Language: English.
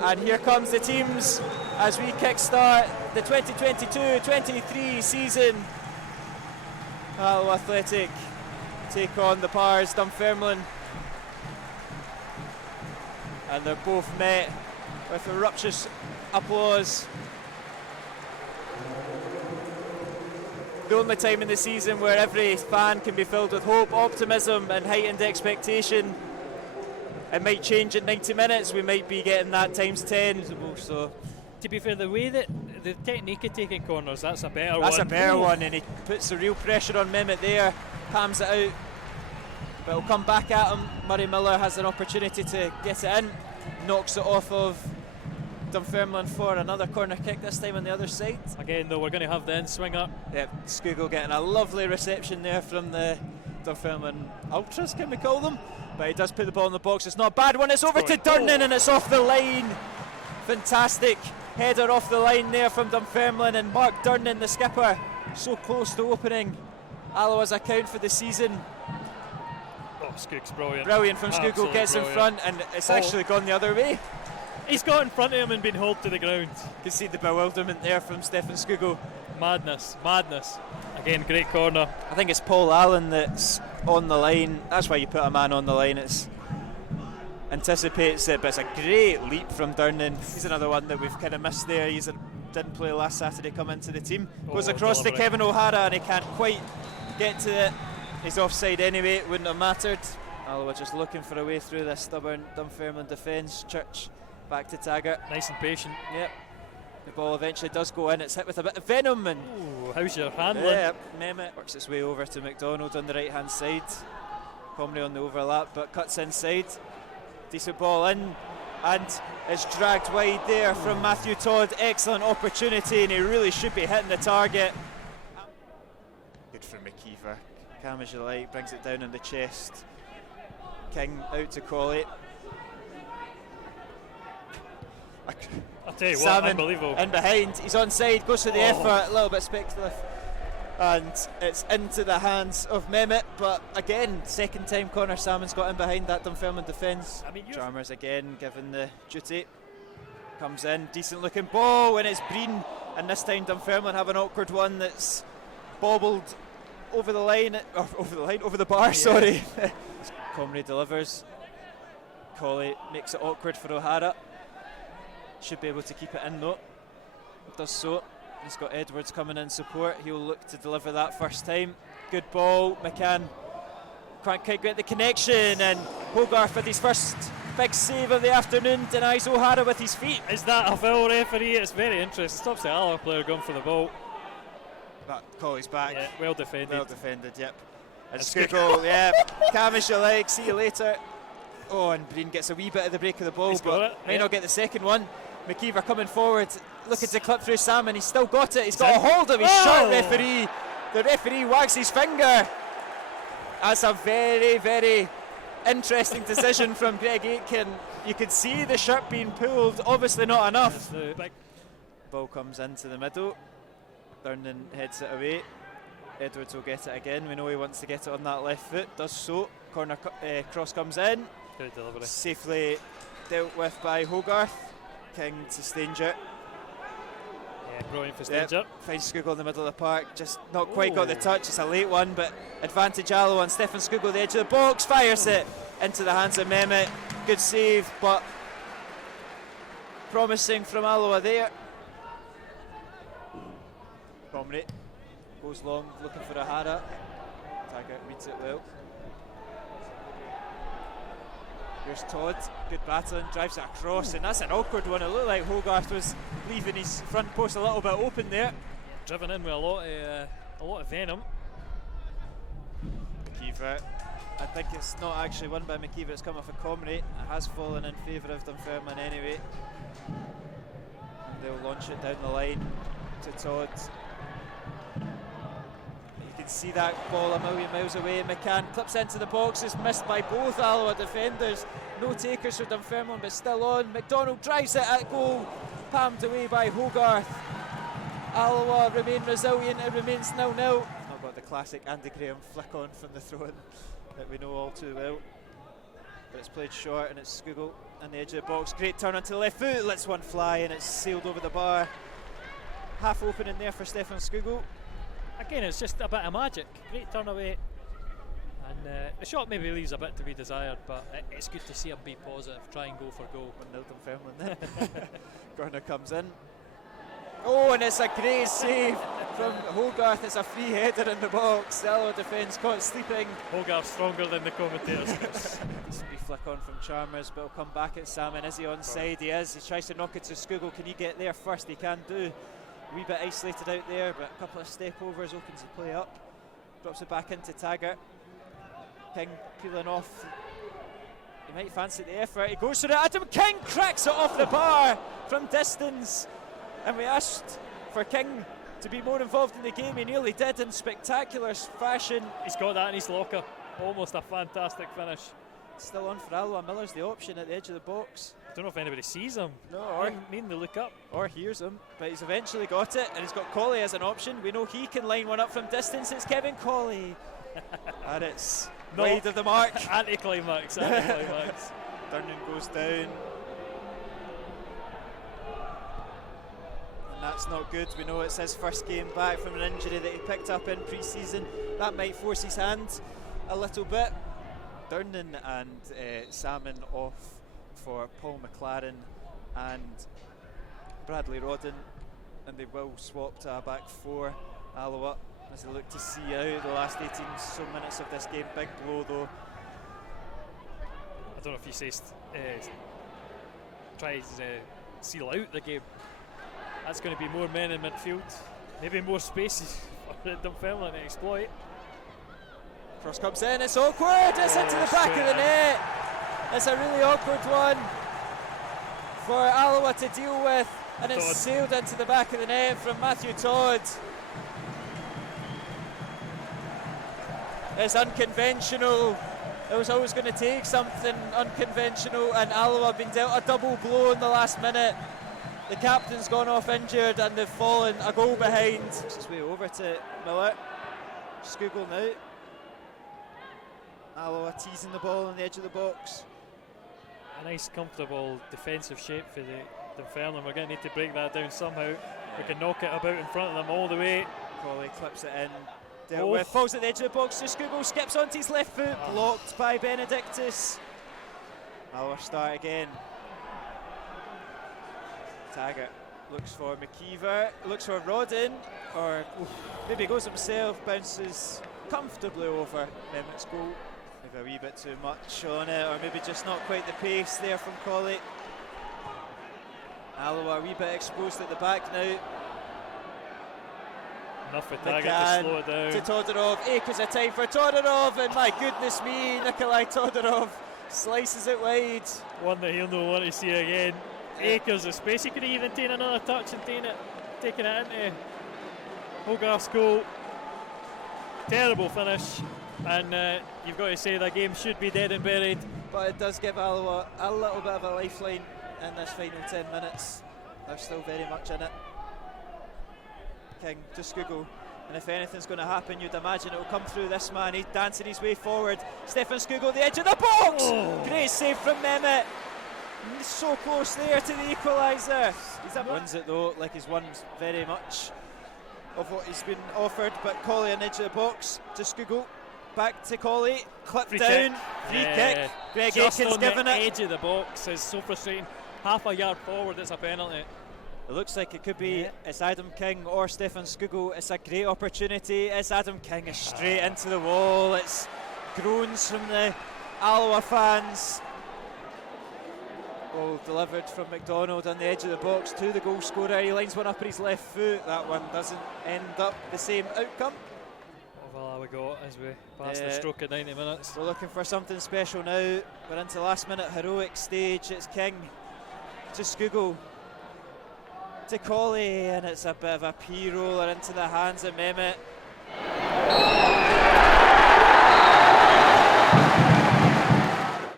And here comes the teams as we kickstart the 2022-23 season. Alloa Athletic take on the Pars Dunfermline. And they're both met with a raucous applause. The only time in the season where every fan can be filled with hope, optimism and heightened expectation. It might change in 90 minutes, we might be getting that times 10. So, to be fair, the way that the technique of taking corners, that's a better one. That's a better one, and he puts the real pressure on Mehmet there, palms it out. But it'll come back at him. Murray Miller has an opportunity to get it in, knocks it off of Dunfermline for another corner kick, this time on the other side. Again though, we're going to have the in-swinger. Yep, Skugel getting a lovely reception there from the Dunfermline Ultras, can we call them? But he does put the ball in the box, it's not a bad one, it's over to Durnan and it's off the line. Fantastic header off the line there from Dunfermline, and Mark Durnan, the skipper, so close to opening Alloa's account for the season. Oh, Skook's brilliant. Brilliant from Skugel, gets in front, and it's actually gone the other way. He's got in front of him and been hauled to the ground. You can see the bewilderment there from Stefan Skugel. Madness, madness. Again, great corner. I think it's Paul Allen that's on the line. That's why you put a man on the line. It's anticipates it, but it's a great leap from Durnan. He's another one that we've kind of missed there. He didn't play last Saturday, come into the team. Goes across to Kevin O'Hara and he can't quite get to it. He's offside anyway, it wouldn't have mattered. Alloa just looking for a way through this stubborn Dunfermline defence. Church back to Taggart. Nice and patient. Yep. The ball eventually does go in. It's hit with a bit of venom. And ooh, how's your handling? Yeah, Mehmet works its way over to McDonald on the right hand side. Comrie on the overlap, but cuts inside. Decent ball in, and it's dragged wide there from Matthew Todd. Excellent opportunity, and he really should be hitting the target. Good for McKeever. Calm as you like, brings it down on the chest. King out to Colley. I'll tell you Salmon what, unbelievable. In behind, he's onside, goes for the effort, a little bit speculative. And it's into the hands of Mehmet, but again, second time Connor Salmon's got in behind that Dunfermline defence. Chalmers again given the duty. Comes in, decent looking ball, and it's Breen, and this time Dunfermline have an awkward one that's bobbled over the line, over the bar, sorry. Comrie delivers. Colley makes it awkward for O'Hara. Should be able to keep it in though. Does so. He's got Edwards coming in support. He'll look to deliver that first time. Good ball. McCann can't quite get the connection, and Hogarth with his first big save of the afternoon denies O'Hara with his feet. Is that a foul, referee? It's very interesting. Stops the Alloa player going for the ball. But Colley's back. Yeah, well defended. Well defended, yep. And Skugel, yeah. Calm as you like. See you later. Oh, and Breen gets a wee bit of the break of the ball, but may not get the second one. McKeever coming forward, looking to clip through Salmon. He's still got it. He's got a hold of his shirt, referee. The referee wags his finger. That's a very, very interesting decision from Greg Aitken. You could see the shirt being pulled, obviously not enough. Ball comes into the middle. Durnan heads it away. Edwards will get it again. We know he wants to get it on that left foot. Does so. Corner cross comes in. Good delivery. Safely dealt with by Hogarth. King to Stanger. Yeah, brilliant for Stanger. Yep. Finds Skugel in the middle of the park. Just not quite got the touch. It's a late one, but advantage Alloa, and Stefan Skugel the edge of the box. Fires it into the hands of Mehmet. Good save, but promising from Alloa there. Comrie goes long, looking for O'Hara. Taggart reads it well. Here's Todd, good battling, drives it across, and that's an awkward one. It looked like Hogarth was leaving his front post a little bit open there. Driven in with a lot of venom. McKeever, I think it's not actually won by McKeever, it's come off a Comrie. It has fallen in favour of Dunfermline anyway. And they'll launch it down the line to Todd. You can see that ball a million miles away. McCann clips into the box, is missed by both Alloa defenders. No takers for Dunfermline, but still on. McDonald drives it at goal, palmed away by Hogarth. Alloa remain resilient, it remains 0-0. Not got the classic Andy Graham flick on from the throw-in that we know all too well. but it's played short and it's Skugel on the edge of the box. Great turn onto the left foot, lets one fly and it's sailed over the bar. Half open in there for Stefan Skugel. Again, it's just a bit of magic. Great turn away. And the shot maybe leaves a bit to be desired, but it's good to see him be positive, try and go for goal. 1-0 Dunfermline then. Corner comes in. Oh, and it's a great save from Hogarth. It's a free header in the box. The Alloa defence caught sleeping. Hogarth's stronger than the commentators. Free flick on from Chalmers, but he'll come back at Salmon. Is he onside? He is. He tries to knock it to Skugel. Can you get there first? He can do. A wee bit isolated out there, but a couple of step overs opens the play up. Drops it back into Taggart. King peeling off. He might fancy the effort. He goes for it. Adam King cracks it off the bar from distance. And we asked for King to be more involved in the game. He nearly did in spectacular fashion. He's got that in his locker. Almost a fantastic finish. Still on for Alloa. Miller's the option at the edge of the box. I don't know if anybody sees him. No, or mean to look up. Or hears him, but he's eventually got it, and he's got Colley as an option. We know he can line one up from distance. It's Kevin Colley. And it's wide of the mark. Anticlimax. Durnan goes down. And that's not good. We know it's his first game back from an injury that he picked up in pre-season. That might force his hand a little bit. Durnan and Salmon off for Paul McLaren and Bradley Rodden, and they will swap to a back four. Alloa as they look to see out the last 18 so minutes of this game. Big blow though. I don't know if he says tries seal out the game. That's going to be more men in midfield, maybe more spaces for Dunfermline to exploit. Cross comes in, it's awkward, it's into the back of the net. It's a really awkward one for Alloa to deal with, and it's sailed into the back of the net from Matthew Todd. It's unconventional. It was always going to take something unconventional, and Alloa have been dealt a double blow in the last minute. The captain's gone off injured and they've fallen a goal behind. It's his way over to Miller. Skugel now. Alloa teasing the ball on the edge of the box. A nice comfortable defensive shape for the Dunfermline. We're going to need to break that down somehow. We can knock it about in front of them all the way. Colley clips it in. Dealt with, falls at the edge of the box to Skugel, skips onto his left foot, blocked by Benedictus. Alloa start again. Taggart looks for McKeever, looks for Rodden, or maybe goes himself, bounces comfortably over Mehmet's goal. Maybe a wee bit too much on it, or maybe just not quite the pace there from Colley. Alloa a wee bit exposed at the back now. Enough for Taggart to slow it down. To Todorov, acres of time for Todorov, and my goodness me, Nikolai Todorov slices it wide. One that he'll not want to see again. Acres of space. He could have even taken another touch and taken it into Hogarth's goal. Terrible finish, and you've got to say that game should be dead and buried. But it does give Alloa a little bit of a lifeline in this final 10 minutes. They're still very much in it. King to Skugel, and if anything's going to happen, you'd imagine it will come through this man. He's dancing his way forward. Stefan Skugel, the edge of the box. Great save from Mehmet. So close there to the equaliser. He wins it though, like he's won very much of what he's been offered. But Colley on the edge of the box to Skugel, back to Colley, clipped down, free kick. Greg Just Aiken's on given the it. edge of the box is so frustrating. Half a yard forward, it's a penalty. It looks like it could be it's Adam King or Stefan Skugel. It's a great opportunity. It's Adam King, is straight into the wall. It's groans from the Alloa fans. Ball delivered from McDonald on the edge of the box to the goal scorer. He lines one up on his left foot. That one doesn't end up the same outcome. Well, we got as we pass the stroke at 90 minutes. We're looking for something special now. We're into last minute heroic stage. It's King to Skugel to Colley, and it's a bit of a p-roller into the hands of Mehmet.